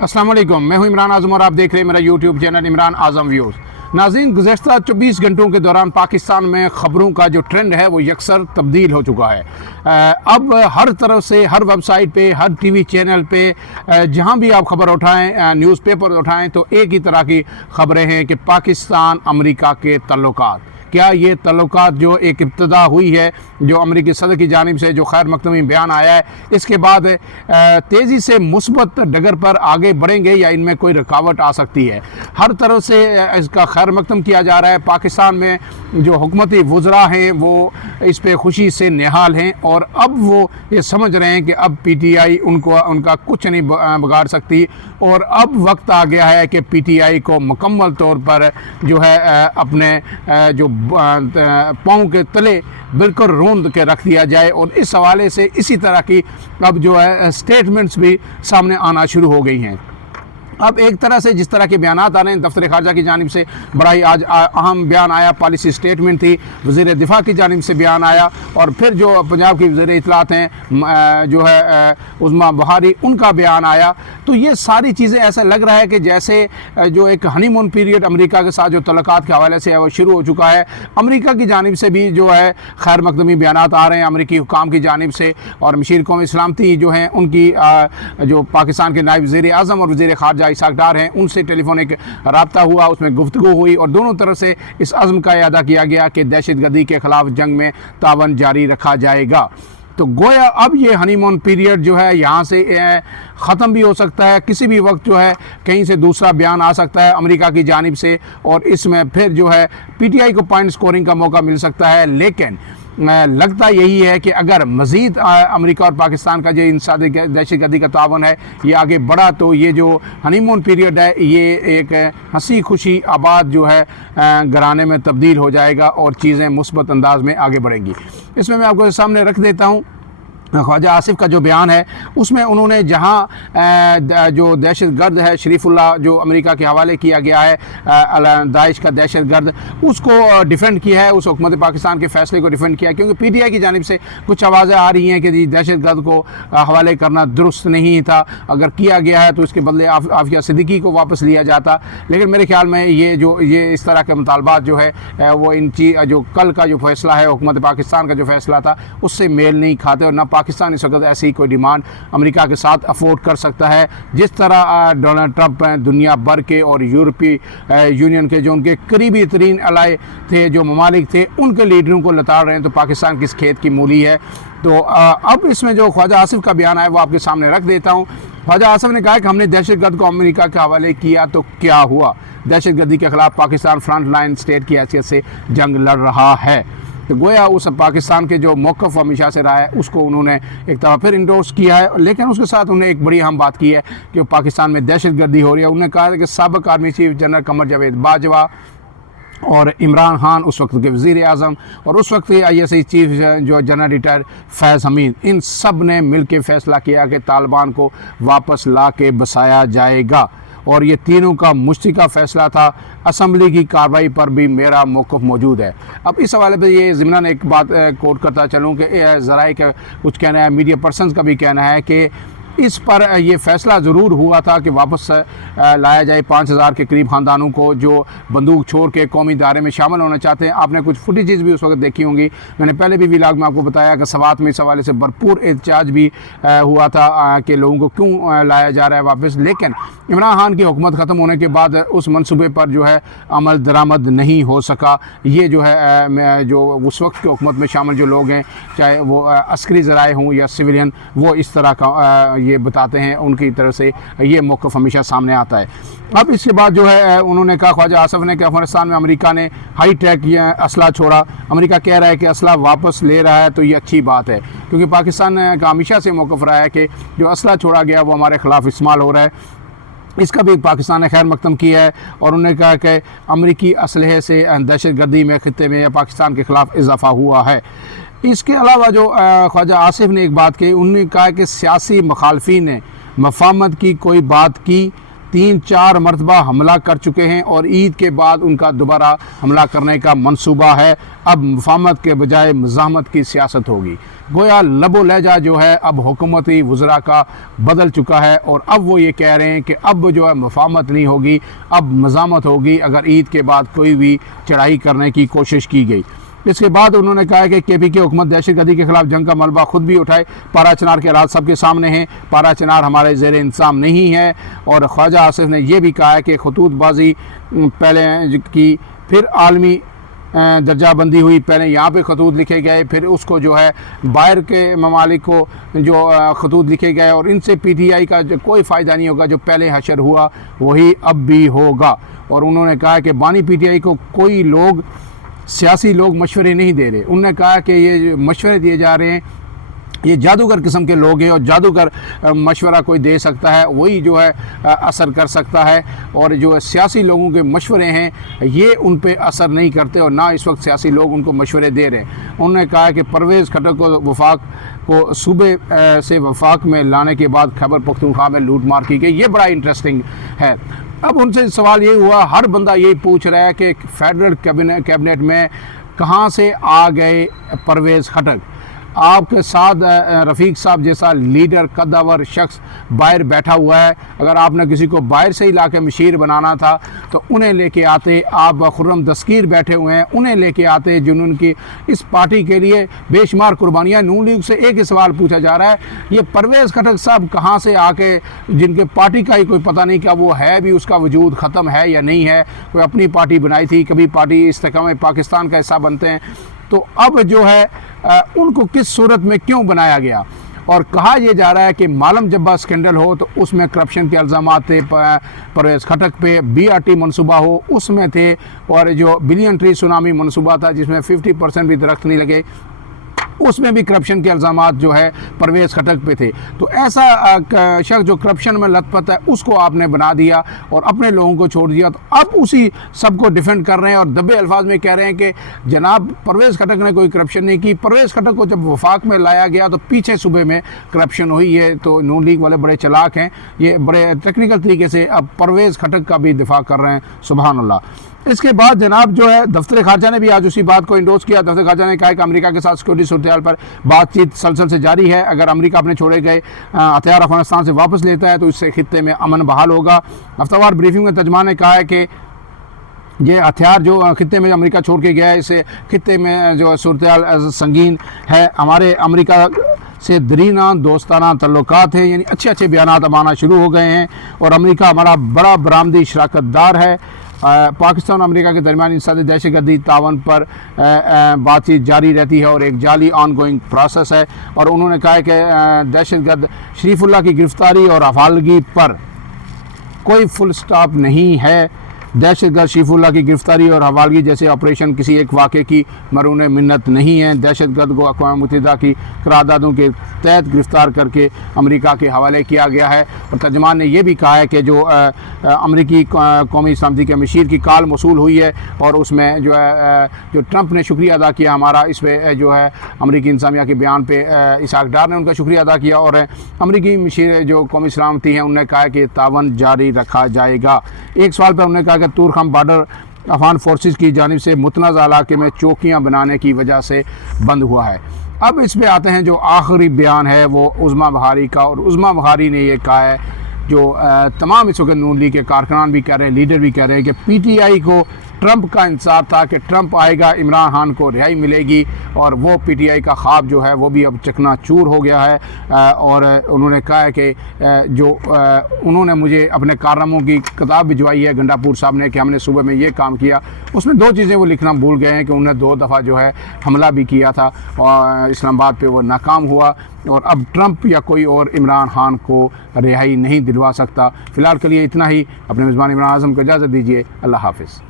अस्सलाम वालेकुम, मैं हूं इमरान आज़म और आप देख रहे हैं मेरा यूट्यूब चैनल इमरान आज़म व्यूज़। नाज़रीन, गुज़श्ता 24 घंटों के दौरान पाकिस्तान में ख़बरों का जो ट्रेंड है वो यकसर तब्दील हो चुका है। अब हर तरफ से, हर वेबसाइट पे, हर टीवी चैनल पे, जहां भी आप खबर उठाएं, न्यूज़पेपर उठाएं, तो एक ही तरह की खबरें हैं कि पाकिस्तान अमेरिका के तल्लुकात, क्या ये तल्लुकात जो एक इब्तदा हुई है, जो अमेरिकी सदर की जानिब से जो खैर मकदमी बयान आया है, इसके बाद तेज़ी से मुस्बत डगर पर आगे बढ़ेंगे या इनमें कोई रुकावट आ सकती है। हर तरफ से इसका खैर मकदम किया जा रहा है। पाकिस्तान में जो हुकूमती वज़रा हैं वो इस पर खुशी से निहाल हैं और अब वो ये समझ रहे हैं कि अब PTI उनका कुछ नहीं बिगाड़ सकती और अब वक्त आ गया है कि PTI को मुकम्मल तौर पर जो है अपने जो पाँव के तले बिल्कुल रोंद के रख दिया जाए। और इस हवाले से इसी तरह की अब जो है स्टेटमेंट्स भी सामने आना शुरू हो गई हैं। अब एक तरह से जिस तरह के बयान आ रहे हैं दफ्तर खारजा की जानिब से, बड़ा ही आज अहम बयान आया, पॉलिसी स्टेटमेंट थी, वज़ीर दिफा की जानिब से बयान आया और फिर जो पंजाब की वज़ीर इत्तलात हैं जो है उज़्मा बहारी, उनका बयान आया। तो ये सारी चीज़ें ऐसा लग रहा है कि जैसे जो एक हनीमून पीरियड अमेरिका के साथ जो तल्लुकात के हवाले से है वो शुरू हो चुका है। अमेरिका की जानिब से भी जो है खैर मकदमी बयान आ रहे हैं अमेरिकी हुकाम की जानिब से, और मशीर कौमी सलामती जो हैं उनकी जो पाकिस्तान के नायब वज़ीर आज़म और वज़ीर खारजा इसाक डार हैं, उनसे टेलीफोनिक रब्ता हुआ, उसमें गुफ्तगू हुई और दोनों तरफ से इस अज़्म का अदा किया गया कि दहशतगर्दी के ख़िलाफ़ जंग में तावन जारी रखा जाएगा। तो गोया अब ये हनीमून पीरियड जो है यहाँ से ख़त्म भी हो सकता है, किसी भी वक्त जो है कहीं से दूसरा बयान आ सकता है अमेरिका की जानिब से और इसमें फिर जो है PTI को पॉइंट स्कोरिंग का मौका मिल सकता है। लेकिन लगता यही है कि अगर मज़ीद अमेरिका और पाकिस्तान का जो इंसानी दहशतगर्दी का तावन है ये आगे बढ़ा तो ये जो हनीमून पीरियड है ये एक हंसी खुशी आबाद जो है घराने में तब्दील हो जाएगा और चीज़ें मुस्बत अंदाज में आगे बढ़ेंगी। इसमें मैं आपको सामने रख देता हूँ ख्वाजा आसिफ का जो बयान है, उसमें उन्होंने जहां जो दहशतगर्द है शरीफुल्लाह जो अमेरिका के हवाले किया गया है, दाइश का दहशतगर्द, उसको डिफेंड किया है, उस हुकूमत पाकिस्तान के फ़ैसले को डिफेंड किया है। क्योंकि PTI की जानिब से कुछ आवाज़ें आ रही हैं कि दहशतगर्द को हवाले करना दुरुस्त नहीं था, अगर किया गया है तो उसके बदले आफिया सिद्दीकी को वापस लिया जाता। लेकिन मेरे ख्याल में ये इस तरह के मुतालबात जो है वो जो कल का जो फैसला है हुकूमत पाकिस्तान का जो फैसला था उससे मेल नहीं खाते और न पाकिस्तान इस वक्त ऐसी कोई डिमांड अमेरिका के साथ अफोर्ड कर सकता है। जिस तरह डोनाल्ड ट्रंप दुनिया भर के और यूरोपीय यूनियन के जो उनके करीबी तरीन अलाए थे, जो ममालिक थे, उनके लीडरों को लताड़ रहे हैं, तो पाकिस्तान किस खेत की मूली है। तो अब इसमें जो ख्वाजा आसिफ का बयान है वो आपके सामने रख देता हूँ। ख्वाजा आसिफ ने कहा कि हमने दहशतगर्द को अमेरिका के हवाले किया तो क्या हुआ, दहशतगर्दी के ख़िलाफ़ पाकिस्तान फ्रंट लाइन स्टेट की हैसियत से जंग लड़ रहा है। तो गोया उस पाकिस्तान के जो मौक़िफ़ हमेशा से रहा है उसको उन्होंने एक दफ़ा फिर इंडोर्स किया है। लेकिन उसके साथ उन्होंने एक बड़ी अहम बात की है कि पाकिस्तान में दहशतगर्दी हो रही है। उन्होंने कहा कि साबिक़ army chief general Qamar Javed Bajwa और इमरान खान उस वक्त के वज़ीर आज़म और उस वक्त के ISI चीफ जो जनरल रिटायर फैज़ हमीद, इन सब ने मिल के फ़ैसला किया कि तालिबान को वापस ला के बसाया जाएगा और ये तीनों का मुश्तरका फ़ैसला था। असम्बली की कार्रवाई पर भी मेरा मौक़िफ़ मौजूद है। अब इस हवाले पर ये ज़िमनन एक बात कोट करता चलूँ कि ज़राए का कुछ कहना है, मीडिया पर्सनस का भी कहना है कि इस पर यह फ़ैसला ज़रूर हुआ था कि वापस लाया जाए 5000 के करीब ख़ानदानों को जो बंदूक छोड़ के कौमी दायरे में शामिल होना चाहते हैं। आपने कुछ फुटेजेस भी उस वक्त देखी होंगी, मैंने पहले भी व्लॉग में आपको बताया कि सवात में इस हवाले से भरपूर एहतजाज भी हुआ था कि लोगों को क्यों लाया जा रहा है वापस। लेकिन इमरान खान की हुकूमत ख़त्म होने के बाद उस मनसूबे पर जो है अमल दरामद नहीं हो सका। ये जो है जो उस वक्त की हुकूमत में शामिल जो लोग हैं, चाहे वो अस्करी ज़राए हों या सिविलियन, वो इस तरह का ये बताते हैं, उनकी तरफ से ये मौक़िफ़ हमेशा सामने आता है। अब इसके बाद जो है उन्होंने कहा, ख्वाजा आसिफ ने, कि अफ़गानिस्तान में अमेरिका ने हाई टेक असला छोड़ा। अमेरिका कह रहा है कि असला वापस ले रहा है तो ये अच्छी बात है, क्योंकि पाकिस्तान का हमेशा से मौक़िफ़ रहा है कि जो असला छोड़ा गया वो हमारे ख़िलाफ़ इस्तेमाल हो रहा है। इसका भी पाकिस्तान ने खैर मकदम किया है और उन्होंने कहा कि अमरीकी असलहे से दहशतगर्दी में ख़ित्ते में या पाकिस्तान के ख़िलाफ़ इजाफ़ा हुआ है। इसके अलावा जो ख्वाजा आसिफ ने एक बात कही, उन्होंने कहा कि सियासी मुखालफी ने मफाहमत की कोई बात की, 3-4 मरतबा हमला कर चुके हैं और ईद के बाद उनका दोबारा हमला करने का मंसूबा है। अब मुफाहमत के बजाय मज़ाहमत की सियासत होगी। गोया लबो लहजा जो है अब हुकूमती वज़रा का बदल चुका है और अब वो ये कह रहे हैं कि अब जो है मफाहमत नहीं होगी, अब मज़ामत होगी अगर ईद के बाद कोई भी चढ़ाई करने की कोशिश की गई। इसके बाद उन्होंने कहा कि KPK हुकूमत दहशतगर्दी के खिलाफ जंग का मलबा खुद भी उठाए। पारा चिनार के राज सबके सामने हैं, पारा चिनार हमारे ज़ेर इंतज़ाम नहीं है। और ख्वाजा आसिफ ने यह भी कहा है कि खतूतबाजी पहले की, फिर आलमी दर्जाबंदी हुई, पहले यहाँ पे खतूत लिखे गए, फिर उसको जो है बाहर के ममालिक को जो खतूत लिखे गए और इनसे PTI का जो कोई फ़ायदा नहीं होगा। जो पहले हशर हुआ वही अब भी होगा। और उन्होंने कहा कि बानी PTI को कोई लोग, सियासी लोग मशवरे नहीं दे रहे। उन्होंने कहा कि ये मशवरे दिए जा रहे हैं, ये जादूगर किस्म के लोग हैं और जादूगर मशवरा कोई दे सकता है वही जो है असर कर सकता है। और जो सियासी लोगों के मशवरे हैं ये उन पे असर नहीं करते और ना इस वक्त सियासी लोग उनको मशवरे दे रहे हैं। उन्होंने कहा कि परवेज़ खट्टर को वफाक को सूबे से वफाक में लाने के बाद खैबर पख्तूनख्वा में लूट मार की गई। ये बड़ा इंटरेस्टिंग है। अब उनसे सवाल ये हुआ, हर बंदा यही पूछ रहा है कि फेडरल कैबिनेट में कहाँ से आ गए परवेज़ खट्टर। आपके साथ रफ़ीक साहब जैसा लीडर कद्दावर शख्स बाहर बैठा हुआ है। अगर आपने किसी को बाहर से ही ला के मशीर बनाना था तो उन्हें लेके आते। आप खुर्रम दस्तगीर बैठे हुए हैं, उन्हें लेके आते जिन्होंने इस पार्टी के लिए बेशुमार कुर्बानियाँ। नून लीग से एक ही सवाल पूछा जा रहा है, ये परवेज़ खट्टर साहब कहाँ से आके, जिनके पार्टी का ही कोई पता नहीं क्या वो है भी, उसका वजूद ख़त्म है या नहीं है। कोई अपनी पार्टी बनाई थी, कभी पार्टी इस्तेकाम पाकिस्तान का हिस्सा बनते हैं, तो अब जो है उनको किस सूरत में क्यों बनाया गया। और कहा यह जा रहा है कि मालम जब्बा स्कैंडल हो तो उसमें करप्शन के इल्ज़ामात थे, परवेज़ खट्टर पे BRT मनसूबा हो उसमें थे, और जो बिलियन ट्री सुनामी मनसूबा था जिसमें 50% भी दरख्त नहीं लगे उसमें भी करप्शन के इल्ज़ामात जो है परवेज़ खट्टर पे थे। तो ऐसा शख्स जो करप्शन में लथपथ है उसको आपने बना दिया और अपने लोगों को छोड़ दिया। तो अब उसी सबको डिफेंड कर रहे हैं और दबे अल्फाज में कह रहे हैं कि जनाब परवेज़ खट्टर ने कोई करप्शन नहीं की। परवेज़ खट्टर को जब वफाक में लाया गया तो पीछे सूबे में करप्शन हुई है। तो नून लीग वाले बड़े चालाक हैं, ये बड़े टेक्निकल तरीके से अब परवेज़ खट्टर का भी दिफा कर रहे हैं। सुभान अल्लाह। इसके बाद जनाब जो है दफ्तर खारजा ने भी आज उसी बात को इंडोर्स किया। दफ्तर खारजा ने कहा कि अमेरिका के साथ सिक्योरिटी सूरत पर बातचीत सलसल से जारी है। अगर अमेरिका अपने छोड़े गए हथियार अफगानिस्तान से वापस लेता है तो इससे खित्ते में अमन बहाल होगा। हफ्तावार ब्रीफिंग में तर्जमान ने कहा है कि ये हथियार जो खित्ते में अमेरिका छोड़ के गया है इससे खित्ते में जो सूरत संगीन है। हमारे अमेरिका से दरीना दोस्ताना तल्लुकात हैं, यानी अच्छे अच्छे बयानात अब आना शुरू हो गए हैं और अमेरिका हमारा बड़ा बरामदी शराकतदार है। पाकिस्तान और अमेरिका के दरमियान इंसानी दहशतगर्दी तावन पर बातचीत जारी रहती है और एक जाली ऑनगोइंग प्रोसेस है। और उन्होंने कहा है कि दहशतगर्द शरीफुल्लाह की गिरफ्तारी और हवालगी पर कोई फुल स्टॉप नहीं है। दहशतगर्द शरीफुल्लाह की गिरफ्तारी और हवालगी जैसे ऑपरेशन किसी एक वाक़े की मरून मिन्नत नहीं है। दहशतगर्द को अक़वाम मुत्तहिदा की करारदादों के तहत गिरफ़्तार करके अमेरिका के हवाले किया गया है। और तर्जमान ने यह भी कहा है कि जो अमरीकी कौमी सलामती के मशीर की कॉल मौसूल हुई है और उसमें जो है जो ट्रंप ने शुक्रिया अदा किया हमारा, इस पर जो है अमरीकी इंतज़ामिया के बयान पर इसहाक डार ने उनका शुक्रिया अदा किया। और अमरीकी मशीर जो कौमी सलामती हैं उन्होंने कहा कि तावन जारी रखा जाएगा। एक सवाल पर उन्होंने कहा कि तूरखम बॉर्डर अफगान फोर्सेस की जानिब से मुतनाज़ा इलाके में चौकियाँ बनाने की वजह से बंद हुआ है। अब इस पे आते हैं जो आखिरी बयान है वो उज़मा बहारी का। और उज़मा बहारी ने यह कहा है, जो तमाम इस वक्त नून लीग के कारकुनान भी कह रहे हैं, लीडर भी कह रहे हैं कि PTI को ट्रंप का इंतज़ार था कि ट्रंप आएगा, इमरान खान को रिहाई मिलेगी, और वो PTI का ख्वाब जो है वो भी अब चकनाचूर हो गया है। और उन्होंने कहा है कि जो उन्होंने मुझे अपने कारनामों की किताब भिजवाई है गंडापुर साहब ने कि हमने सुबह में ये काम किया, उसमें दो चीज़ें वो लिखना भूल गए हैं कि उन्होंने 2 दफ़ा जो है हमला भी किया था और इस्लामाबाद पे वो नाकाम हुआ। और अब ट्रंप या कोई और इमरान खान को रिहाई नहीं दिलवा सकता। फ़िलहाल के लिए इतना ही। अपने मेज़बान इमरान आज़म को इजाज़त दीजिए। अल्लाह हाफ़िज़।